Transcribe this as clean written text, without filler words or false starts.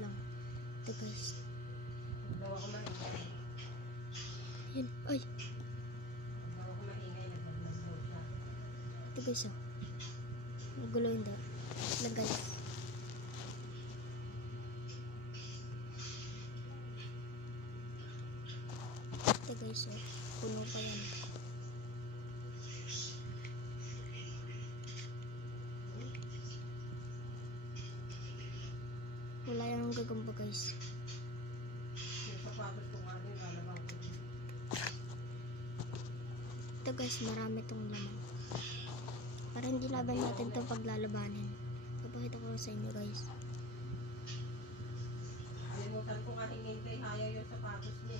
lang. Ito guys. Daw ako maingay. Yun. Ay. Daw ako maingay. Nag-vlog siya. Ito guys oh. Magulo hindi. Lang guys. Ito guys oh. Puno pa yan. Wala yung gagamba guys. Yung sapatos ko nga din, lalabang ko din. Ito guys, marami tong laman. Para hindi laban natin ito paglalabanin. Papakita ko sa inyo guys. Kalimutan ko nga hingin kay Hayo yung sapatos niya.